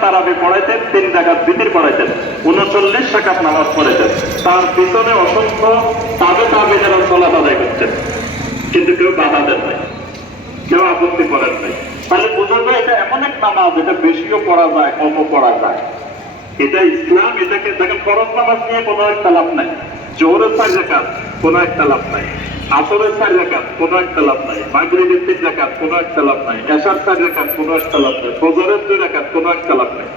তারাবি পড়াইতেন, তিন টাকাত বিতির পড়াইতেন। উনচল্লিশ টাকাত নামাজ পড়েছেন তার পিছনে অসংখ্য তাবে তাবে যারা চলাত আদায় করছেন কিন্তু কেউ বাধা দেন নাই। কেউ আপত্তি করেন নাই। তাহলে বোঝা এটা এমন এক নামাজ, এটা বেশিও পড়া যায়, কমও পড়া যায়। এটা ইসলাম, এটাকে দেখেন ফরজ নামাজ নিয়ে কোনো লাভ নাই। জোহরের চার রেখাত কোনো একটা লাভ নাই। আসরের চার রেখাত কোনো একটা লাভ নাই। মাগরিবের তিন রেখাত কোনো একটা লাভ নাই। এশার চার রেখাত কোনো একটা লাভ নাই। ফজরের দুই রেখাত কোনো একটা লাভ নাই।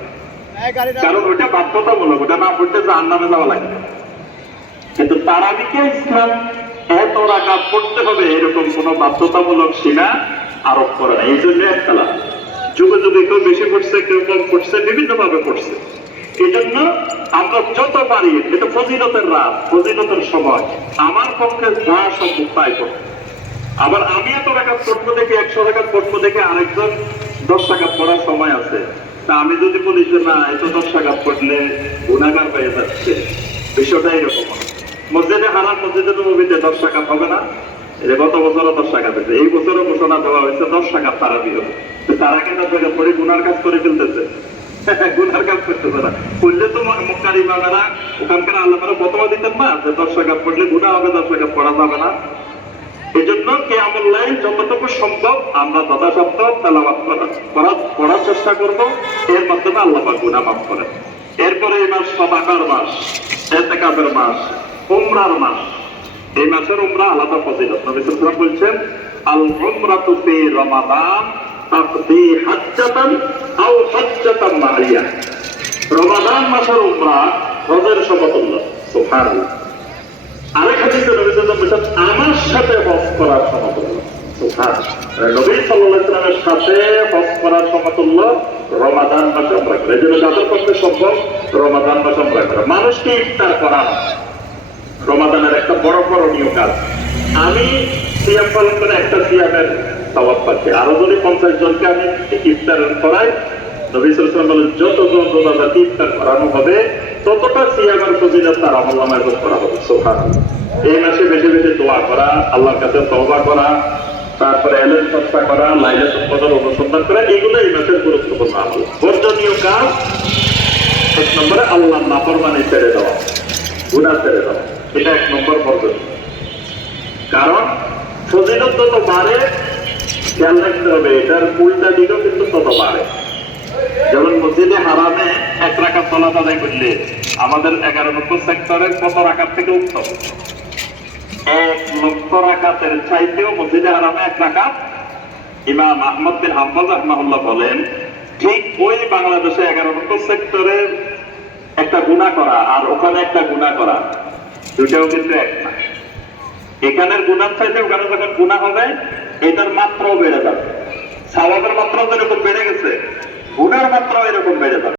কারণ ওটা বাধ্যতামূলক ওটা না পড়তে জাহান নামে যাওয়া লাগবে। কিন্তু তারাবিকে ইসলাম এত রাকাত পড়তে হবে এরকম কোনো বাধ্যতামূলক সীমা আরোপ করে না। এই জন্য একটা লাভ যুগে যুগে কেউ বেশি পড়ছে কেউ কম পড়ছে বিভিন্ন ভাবে পড়ছে। এই জন্য আমরা যত পারি, এটা ফজিলতের রাত, ফজিলতের সময়। আমার পক্ষে যা সম্ভব তাই করতে আবার আমি এত টাকা পড়ব দেখে, একশো টাকা পড়ব দেখে আরেকজন দশ টাকা পড়ার সময় আছে। তা আমি যদি বলি যে, না, এত দশ টাকা পড়লে গুণাগার পেয়ে যাচ্ছে। বিষয়টা এরকম। মসজিদে হারাম মসজিদে নবীতে দশ টাকা হবে না। এটা গত বছরও দশ টাকা দিচ্ছে এই বছরও ঘোষণা দেওয়া হয়েছে দশ টাকা তারা দিও তারা কেন থেকে পরে গুনার কাজ করে ফেলতেছে। গুনার কাজ করতেছে না। করলে তো মক্কারি বাবারা ওখানকার আল্লাহ বতবা দিতেন না যে দশ টাকা পড়লে গুণা হবে, দশ টাকা পড়া যাবে না। এজন্য কেয়ামুল্লাহ যতটুকু সম্ভব আমরা যথাসাধ্য তেলাবাদ করার পড়ার চেষ্টা করব। এর মাধ্যমে আল্লাহ গুনাহ মাফ করেন। এরপরে এই মাস সদাকার মাস এতেকাবের মাস, উমরার মাস। এই মাসের উমরা আলাদা ফজিলত। নবী সাল্লাল্লাহু বলছেন আল উমরাতু ফি রমাদান তাকদি হাজ্জাতান আও হাজ্জাতান মারিয়া রমাদান মাসের উমরা হজের সমতুল্য। সুবহানাল্লাহ। আরেক আমার সাথে হজ করার সমতুল্য। সুবহানাল্লাহ। সাথে হজ করার সমতুল্য রমাদান মাসে উমরা করে। সম্ভব, রমাদান মাসে উমরা করে। মানুষকে ইফতার করানো রমাদানের একটা বড় করণীয় কাজ। আমি সিয়াম পালন করে একটা সিয়ামের সবাব পাচ্ছি। আরও যদি পঞ্চাশ জনকে আমি ইফতার করাই যতজন রোজাদারকে ইফতার করানো হবে, ততটা সিয়ামের ফজিলত মাসে বেশি বেশি দোয়া করা, আল্লাহর কাছে তওবা করা, তারপরে এলেন এই মাসের গুরুত্বপূর্ণ কাজ নম্বরে আল্লাহ নাফরমানি ছেড়ে দেওয়া গুণা ছেড়ে দেওয়া। এটা এক নম্বর বর্জনীয়। কারণ ফজিলত যত বাড়ে, খেয়াল রাখতে হবে, এটার উল্টা দিকেও কিন্তু তত বাড়ে। যেমন মসজিদে হারামে এক রাখার তলা আদায় করলে আমাদের এগারো নম্বর সেক্টরের কত রাখার থেকে উত্তম? এক লক্ষ রাকাতের চাইতেও মসজিদে হারামে এক রাকাত? ইমাম আহমদ বিন হাম্বাল রহমাহুল্লাহ বলেন, ঠিক ওই বাংলাদেশে এগারো নম্বর সেক্টরে একটা গুণা করা আর ওখানে একটা গুণা করা দুটাও কিন্তু এক না। এখানের গুণার চাইতে ওখানে যখন গুণা হবে, এটার মাত্রাও বেড়ে যাবে। সাবাবের মাত্রাও যেরকম বেড়ে গেছে গুণার মাত্রাও এরকম বেড়ে যাবে।